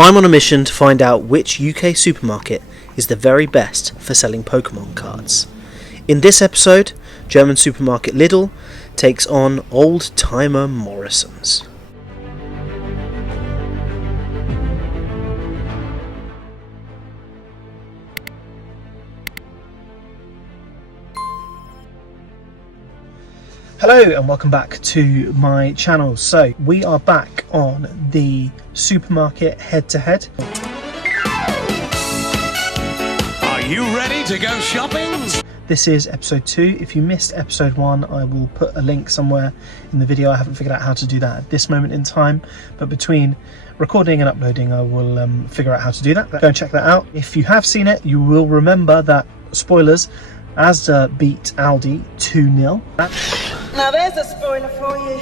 I'm on a mission to find out which UK supermarket is the very best for selling Pokemon cards. In this episode, German supermarket Lidl takes on old-timer Morrisons. Hello and welcome back to my channel. So we are back on the supermarket head-to-head. Are you ready to go shopping? This is episode 2. If you missed episode 1, I will put a link somewhere in the video. I haven't figured out how to do that at this moment in time, but between recording and uploading I will figure out how to do that. Go and check that out. If you have seen it, you will remember that, spoilers, Asda beat Aldi 2-0. Now there's a spoiler for you.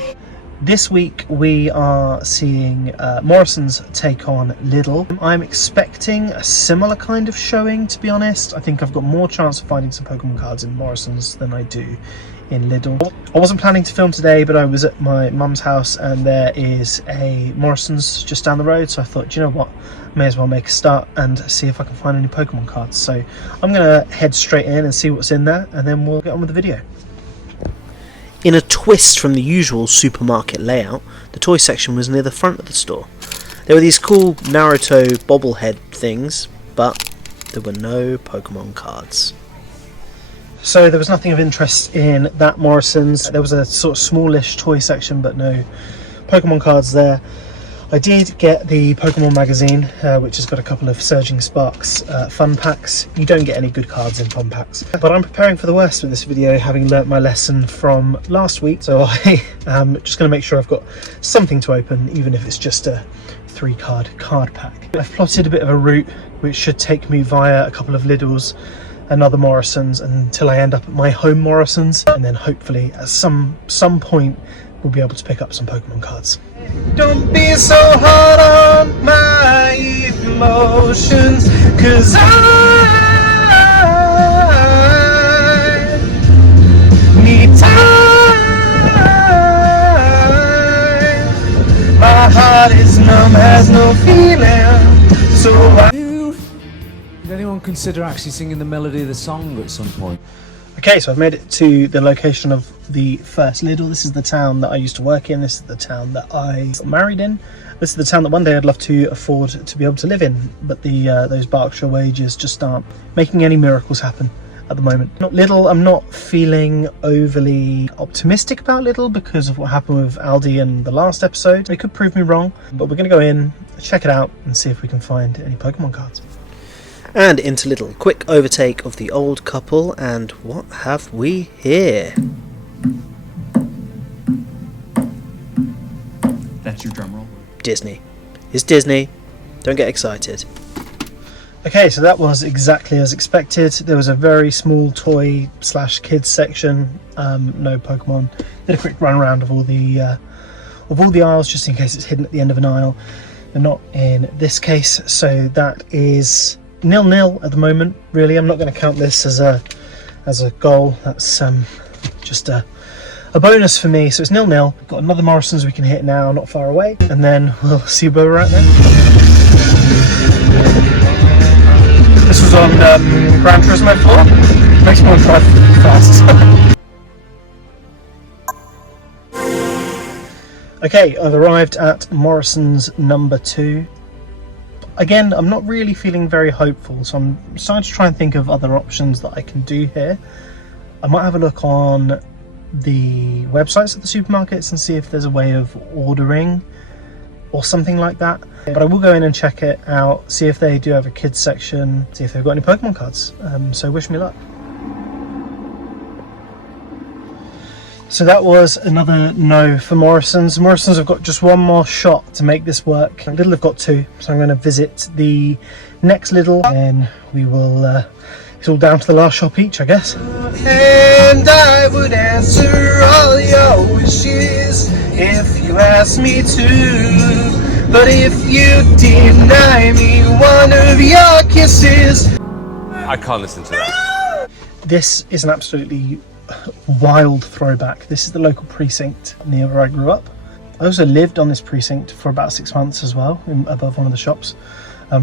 This week we are seeing Morrisons take on Lidl. I'm expecting a similar kind of showing, to be honest. I think I've got more chance of finding some Pokemon cards in Morrisons than I do in Lidl. I wasn't planning to film today, but I was at my mum's house and there is a Morrisons just down the road, so I thought, you know what, may as well make a start and see if I can find any Pokemon cards. So I'm gonna head straight in and see what's in there, and then we'll get on with the video. In a twist from the usual supermarket layout, the toy section was near the front of the store. There were these cool Naruto bobblehead things, but there were no Pokemon cards. So there was nothing of interest in that Morrisons. There was a sort of smallish toy section, but no Pokemon cards there. I did get the Pokemon magazine, which has got a couple of Surging Sparks fun packs. You don't get any good cards in fun packs. But I'm preparing for the worst with this video, having learnt my lesson from last week. So I am just going to make sure I've got something to open, even if it's just a 3-card card pack. I've plotted a bit of a route, which should take me via a couple of Lidls, another Morrisons, until I end up at my home Morrisons. And then hopefully at some point, we'll be able to pick up some Pokemon cards. Don't be so hard on my emotions, 'cause I need time. My heart is numb, has no feeling, so Did anyone consider actually singing the melody of the song at some point? Okay, so I've made it to the location of the first Lidl. This is the town that I used to work in. This is the town that I got married in. This is the town that one day I'd love to afford to be able to live in, but those Berkshire wages just aren't making any miracles happen at the moment. Not Lidl, I'm not feeling overly optimistic about Lidl because of what happened with Aldi in the last episode. It could prove me wrong, but we're going to go in, check it out, and see if we can find any Pokemon cards. And into Lidl, quick overtake of the old couple, and what have we here? That's your drum roll. Disney. It's Disney. Don't get excited. Okay, so that was exactly as expected. There was a very small toy / kids section. No Pokemon. Did a quick run around of all the aisles, just in case it's hidden at the end of an aisle. They're not in this case, so that is 0-0 at the moment. Really, I'm not going to count this as a goal. That's just a bonus for me. So it's 0-0. Got another Morrisons we can hit now, not far away, and then we'll see where we're at then. This was on Gran Turismo 4. Makes me want to drive fast. Okay, I've arrived at Morrisons number 2. Again, I'm not really feeling very hopeful, so I'm starting to try and think of other options that I can do here. I might have a look on the websites of the supermarkets and see if there's a way of ordering or something like that. But I will go in and check it out, see if they do have a kids section, see if they've got any Pokemon cards. So wish me luck. So that was another no for Morrisons. Morrisons have got just one more shot to make this work. Lidl have got 2, so I'm going to visit the next Lidl and we will, it's all down to the last shop each, I guess. And I would answer all your wishes if you asked me to, but if you deny me one of your kisses... I can't listen to that. This is an absolutely wild throwback. This is the local precinct near where I grew up. I also lived on this precinct for about 6 months as well, above one of the shops.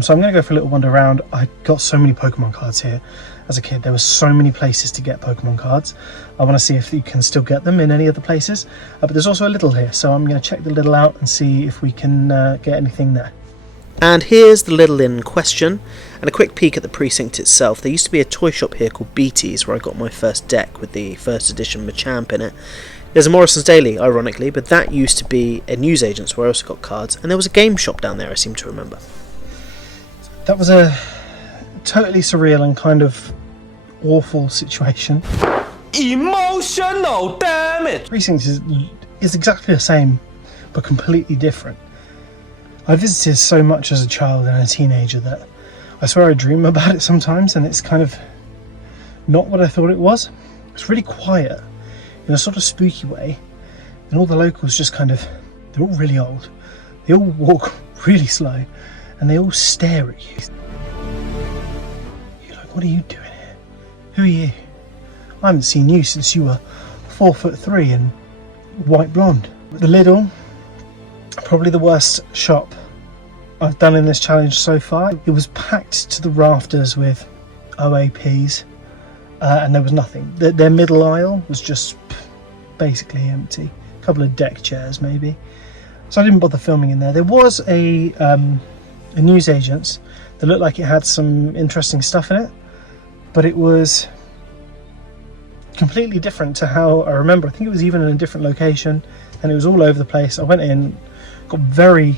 So I'm going to go for a little wander around. I got so many Pokemon cards here as a kid. There were so many places to get Pokemon cards. I want to see if you can still get them in any other places. But there's also a Lidl here, so I'm going to check the Lidl out and see if we can get anything there. And here's the Lidl in question, and a quick peek at the precinct itself. There used to be a toy shop here called BT's where I got my first deck with the first edition Machamp in it. There's a Morrisons Daily, ironically, but that used to be a newsagent's where I also got cards, and there was a game shop down there, I seem to remember. That was a totally surreal and kind of awful situation. Emotional damage! Precinct is exactly the same, but completely different. I visited so much as a child and a teenager that I swear I dream about it sometimes, and it's kind of not what I thought it was. It's really quiet in a sort of spooky way, and all the locals just kind of, they're all really old. They all walk really slow, and they all stare at you. You're like, what are you doing here? Who are you? I haven't seen you since you were 4'3" and white blonde. The Lidl, probably the worst shop I've done in this challenge so far. It was packed to the rafters with OAPs, and there was nothing. Their middle aisle was just basically empty. A couple of deck chairs maybe. So I didn't bother filming in there. There was a newsagent's that looked like it had some interesting stuff in it, but it was completely different to how I remember. I think it was even in a different location, and it was all over the place. I went in, got very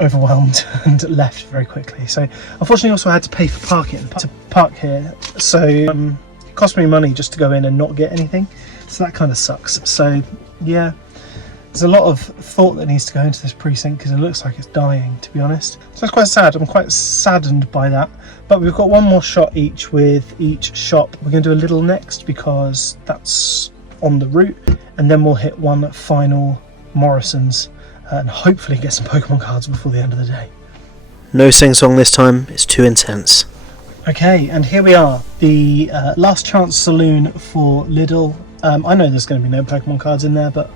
overwhelmed and left very quickly. So unfortunately also I had to pay for parking to park here, so it cost me money just to go in and not get anything, so that kind of sucks. So yeah, there's a lot of thought that needs to go into this precinct because it looks like it's dying, to be honest. So it's quite sad. I'm quite saddened by that. But we've got one more shot each with each shop. We're going to do a Lidl next because that's on the route, and then we'll hit one final Morrisons and hopefully get some Pokemon cards before the end of the day. No sing-song this time, it's too intense. Okay, and here we are, the last chance saloon for Lidl. I know there's going to be no Pokemon cards in there, but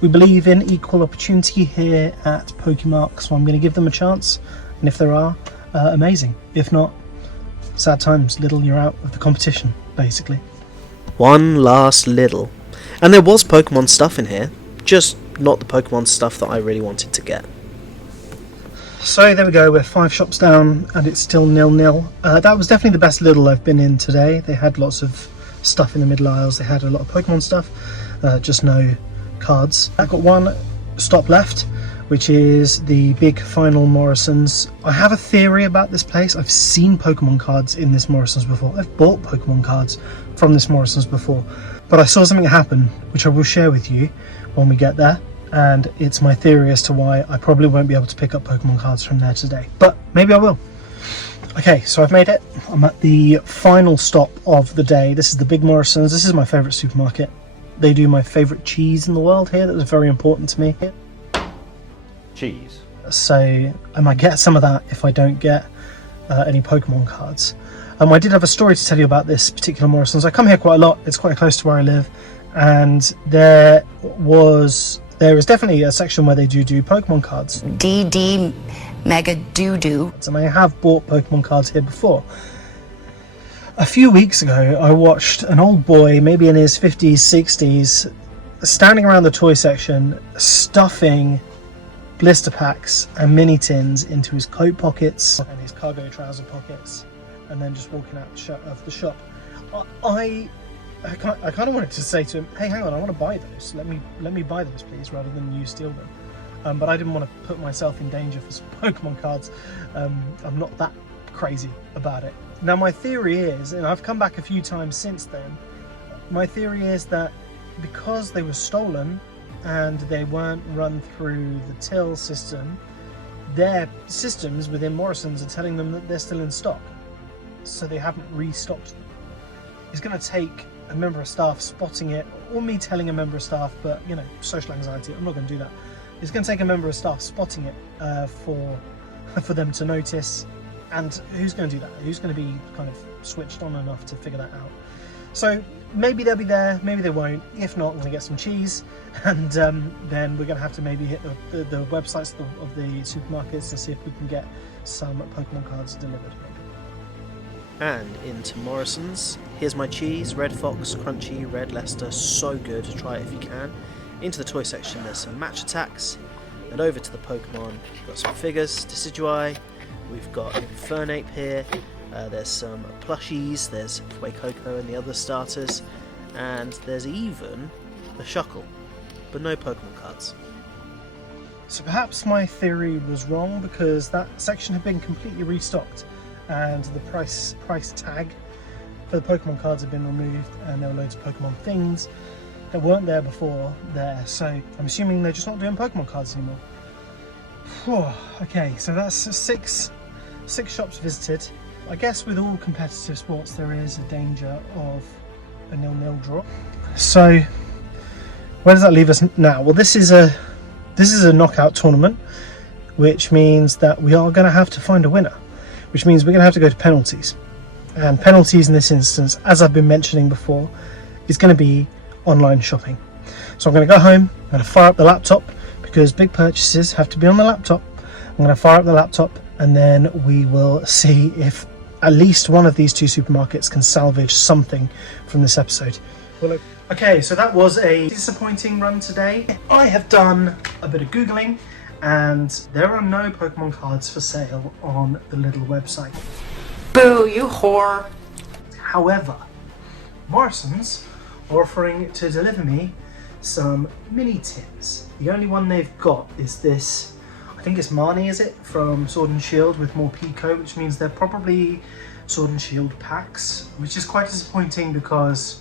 we believe in equal opportunity here at PokeMark, so I'm going to give them a chance, and if there are, amazing. If not, sad times. Lidl, you're out of the competition, basically. One last Lidl. And there was Pokemon stuff in here, just not the Pokemon stuff that I really wanted to get. So there we go, we're 5 shops down and it's still 0-0. That was definitely the best Lidl I've been in today. They had lots of stuff in the middle aisles. They had a lot of Pokemon stuff, just no cards. I've got one stop left, which is the big final Morrisons. I have a theory about this place. I've seen Pokemon cards in this Morrisons before. I've bought Pokemon cards from this Morrisons before, but I saw something happen which I will share with you when we get there, and it's my theory as to why I probably won't be able to pick up Pokemon cards from there today, but maybe I will. Okay, so I've made it. I'm at the final stop of the day. This is the big Morrisons. This is my favourite supermarket. They do my favourite cheese in the world here. That was very important to me. Cheese. So I might get some of that if I don't get any Pokemon cards. I did have a story to tell you about this particular Morrisons. I come here quite a lot. It's quite close to where I live, and there is definitely a section where they do Pokemon cards. DD Mega Doo-Doo. And I have bought Pokemon cards here before. A few weeks ago, I watched an old boy, maybe in his 50s, 60s, standing around the toy section, stuffing blister packs and mini tins into his coat pockets and his cargo trouser pockets, and then just walking out of the shop. I kind of wanted to say to him, hey, hang on, I want to buy those. Let me buy those, please, rather than you steal them. But I didn't want to put myself in danger for some Pokemon cards. I'm not that crazy about it. Now, my theory is, and I've come back a few times since then, my theory is that because they were stolen and they weren't run through the till system, their systems within Morrisons are telling them that they're still in stock, so they haven't restocked them. It's going to take a member of staff spotting it, or me telling a member of staff, but you know, social anxiety, I'm not going to do that. It's going to take a member of staff spotting it for them to notice, and who's going to do that? Who's going to be kind of switched on enough to figure that out? So maybe they'll be there, maybe they won't. If not, I'm going to get some cheese, and then we're going to have to maybe hit the websites of the supermarkets and see if we can get some Pokemon cards delivered. And into Morrisons. Here's my cheese, Red Fox, Crunchy, Red Leicester, so good, try it if you can. Into the toy section, there's some match attacks, and over to the Pokemon, we've got some figures, Decidueye, we've got Infernape here, there's some plushies, there's Fuecoco and the other starters, and there's even a Shuckle, but no Pokemon cards. So perhaps my theory was wrong, because that section had been completely restocked, and the price tag for the Pokemon cards had been removed, and there were loads of Pokemon things that weren't there before there, so I'm assuming they're just not doing Pokemon cards anymore. Whew, okay, so that's six shops visited. I guess with all competitive sports there is a danger of a 0-0 draw. So where does that leave us now? Well, this is a knockout tournament, which means that we are going to have to find a winner, which means we're going to have to go to penalties. And penalties in this instance, as I've been mentioning before, is going to be online shopping. So I'm going to go home, I'm going to fire up the laptop, because big purchases have to be on the laptop. I'm going to fire up the laptop, and then we will see if at least one of these two supermarkets can salvage something from this episode. Well, okay, so that was a disappointing run today. I have done a bit of Googling, and there are no Pokemon cards for sale on the Lidl website. Boo, you whore. However, Morrisons are offering to deliver me some mini tins. The only one they've got is this, I think it's Marnie, is it, from Sword and Shield with more Pico, which means they're probably Sword and Shield packs, which is quite disappointing because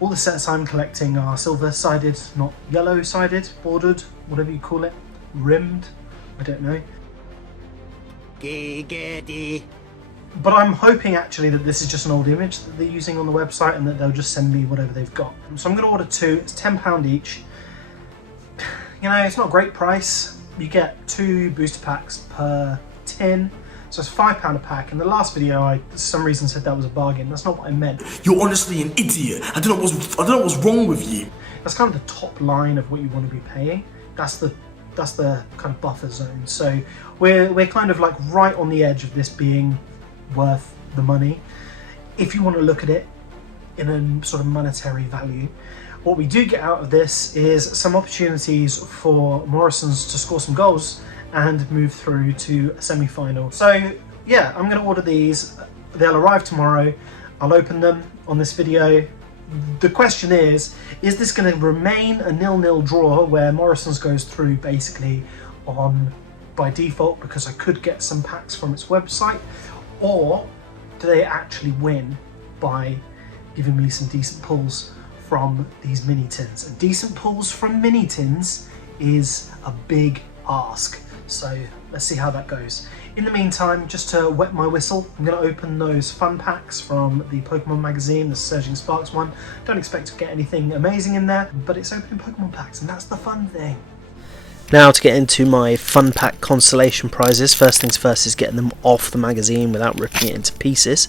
all the sets I'm collecting are silver-sided, not yellow-sided, bordered, whatever you call it, rimmed, I don't know. But I'm hoping actually that this is just an old image that they're using on the website, and that they'll just send me whatever they've got. So I'm going to order two. It's £10 each. You know, it's not a great price. You get 2 booster packs per tin, so it's £5 a pack. In the last video, I for some reason said that was a bargain. That's not what I meant. You're honestly an idiot. I don't know what's wrong with you. That's kind of the top line of what you want to be paying. That's the kind of buffer zone. So we're kind of like right on the edge of this being worth the money, if you want to look at it in a sort of monetary value. What we do get out of this is some opportunities for Morrisons to score some goals and move through to a semi-final. So yeah, I'm going to order these. They'll arrive tomorrow. I'll open them on this video. The question is this going to remain a 0-0 draw where Morrisons goes through basically by default because I could get some packs from its website, or do they actually win by giving me some decent pulls from these mini tins? And decent pulls from mini tins is a big ask, so let's see how that goes. In the meantime, just to wet my whistle, I'm going to open those fun packs from the Pokemon magazine, the Surging Sparks one. Don't expect to get anything amazing in there, but it's opening Pokemon packs, and that's the fun thing. Now to get into my fun pack consolation prizes. First things first is getting them off the magazine without ripping it into pieces.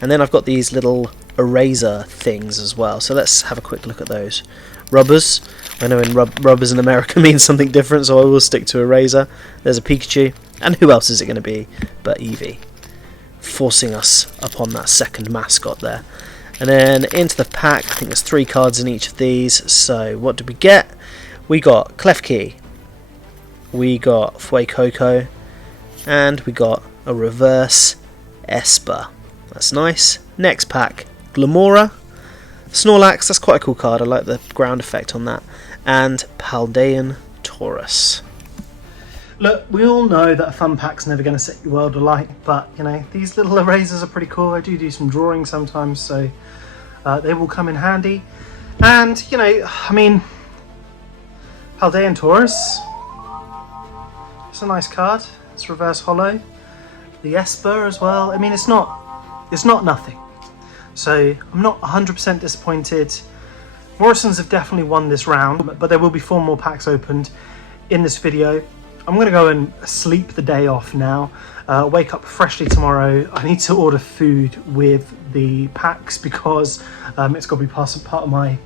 And then I've got these little eraser things as well. So let's have a quick look at those. Rubbers. I know rubbers in America means something different, so I will stick to eraser. There's a Pikachu. And who else is it going to be but Eevee? Forcing us upon that second mascot there. And then into the pack, I think there's 3 cards in each of these. So what did we get? We got Klefki. We got Fuecoco, and we got a reverse Esper. That's nice. Next pack, Glamora, Snorlax, that's quite a cool card, I like the ground effect on that, and Paldean Taurus. Look, we all know that a fun pack's never going to set your world alight, but you know, these little erasers are pretty cool. I do some drawing sometimes, so they will come in handy. And you know, I mean, Paldean Taurus, it's a nice card. It's reverse holo. The Esper as well. I mean, it's not nothing. So I'm not 100% disappointed. Morrisons have definitely won this round, but there will be 4 more packs opened in this video. I'm going to go and sleep the day off now. Wake up freshly tomorrow. I need to order food with the packs because it's got to be part of my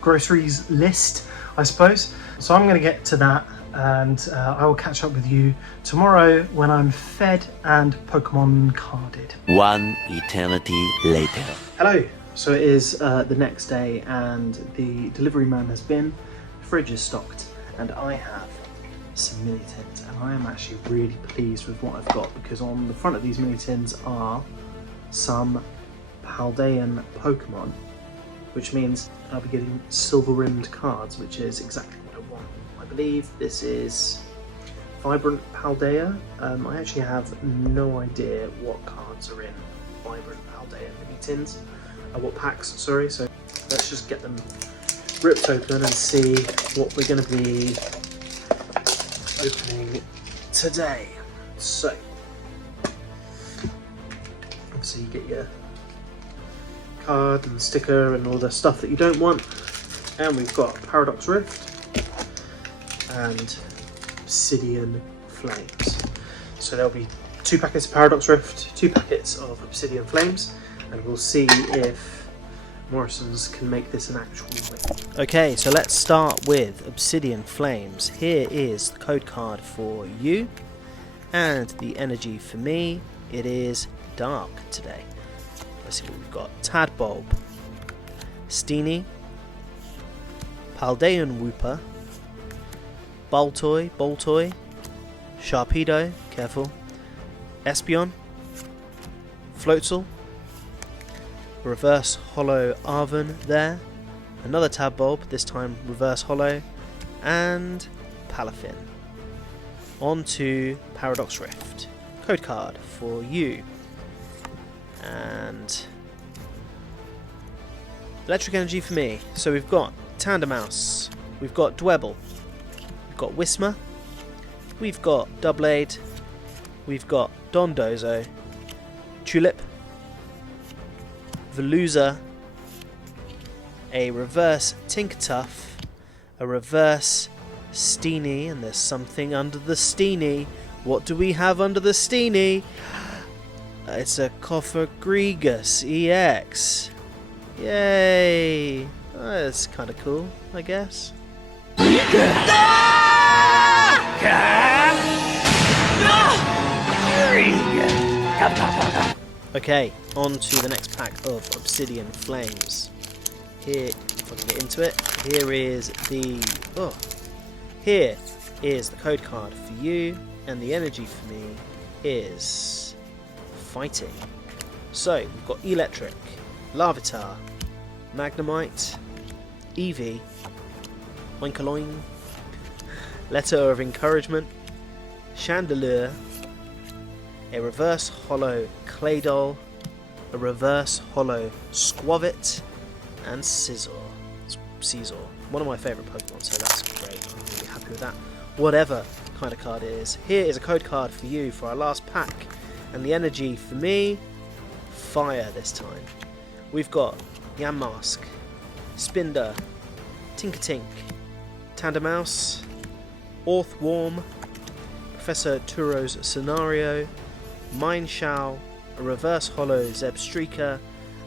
groceries list, I suppose. So I'm going to get to that, and I will catch up with you tomorrow when I'm fed and Pokemon carded. One eternity later. Hello. So it is the next day, and the delivery man has been. The fridge is stocked, and I have some mini tins, and I am actually really pleased with what I've got, because on the front of these mini tins are some Paldean Pokemon, which means I'll be getting silver rimmed cards, which is exactly what I want. I believe this is Vibrant Paldea. I actually have no idea what cards are in Vibrant Paldea mini tins, what packs, sorry, so let's just get them ripped open and see what we're going to be opening today. So obviously you get your card and sticker and all the stuff that you don't want, and we've got Paradox Rift and Obsidian Flames. So there'll be 2 packets of Paradox Rift, 2 packets of Obsidian Flames, and we'll see if Morrisons can make this an actual win. Okay, so let's start with Obsidian Flames. Here is the code card for you, and the energy for me. It is dark today. Let's see what we've got. Tadbulb, Steenie, Paldean Wooper, Boltoy, Sharpedo, careful, Espeon, Floatzel, Reverse Hollow Arven there, another Tadbulb, this time Reverse Hollow, and Palafin. On to Paradox Rift. Code card for you. And electric energy for me. So we've got Tandemaus, we've got Dwebble, we've got Whismur, we've got Doublade, we've got Dondozo, Tulip, Veluza, a reverse Tinkertuff, a reverse Steenie, and there's something under the Steenie. What do we have under the Steenie? It's a Cofagrigus EX. Yay! Oh, that's kind of cool, I guess. Okay, on to the next pack of Obsidian Flames. Here, if I can get into it, here is the code card for you, and the energy for me is fighting. So we've got Electric, Larvitar, Magnemite, Eevee, Oinkoloing, Letter of Encouragement, Chandelure, a Reverse Hollow Claydol, a Reverse Hollow Squavit, and Scizor. One of my favourite Pokemon, so that's great. I'm really happy with that. Whatever kind of card it is. Here is a code card for you for our last pack, and the energy for me, fire this time. We've got Yamask, Spinder, Tinkertink, Tandemaus, Orthworm, Professor Turo's Scenario, Mineshow, a Reverse Hollow Zebstrika,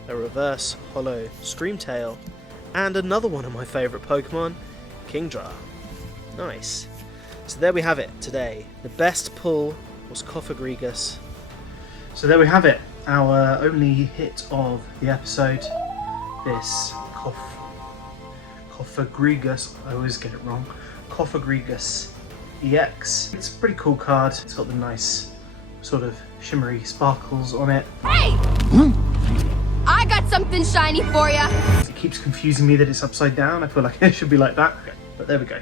a Reverse Hollow Screamtail, and another one of my favourite Pokemon, Kingdra. Nice. So there we have it today. The best pull was Cofagrigus. So there we have it. Our only hit of the episode. This Cofagrigus, I always get it wrong, Cofagrigus EX. It's a pretty cool card. It's got the nice sort of shimmery sparkles on it. Hey! I got something shiny for ya! It keeps confusing me that it's upside down. I feel like it should be like that. But there we go.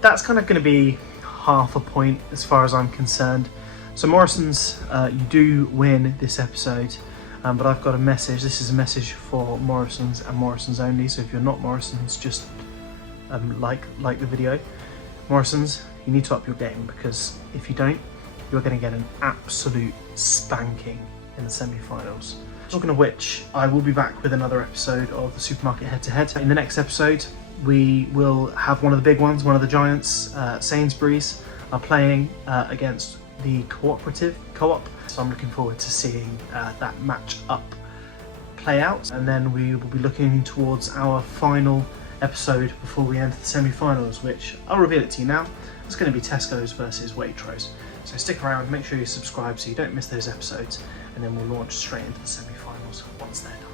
That's kind of going to be half a point as far as I'm concerned. So Morrisons, you do win this episode, but I've got a message. This is a message for Morrisons and Morrisons only, so if you're not Morrisons, just like the video. Morrisons, you need to up your game, because if you don't, you're going to get an absolute spanking in the semi-finals. Talking of which, I will be back with another episode of the Supermarket Head-to-Head. In the next episode, we will have one of the big ones, one of the giants, Sainsbury's. are playing against the cooperative co-op, so I'm looking forward to seeing that match up play out, and then we will be looking towards our final episode before we enter the semi-finals, which I'll reveal it to you now. It's going to be Tesco's versus Waitrose. So stick around, make sure you subscribe so you don't miss those episodes, and then we'll launch straight into the semi-finals once they're done.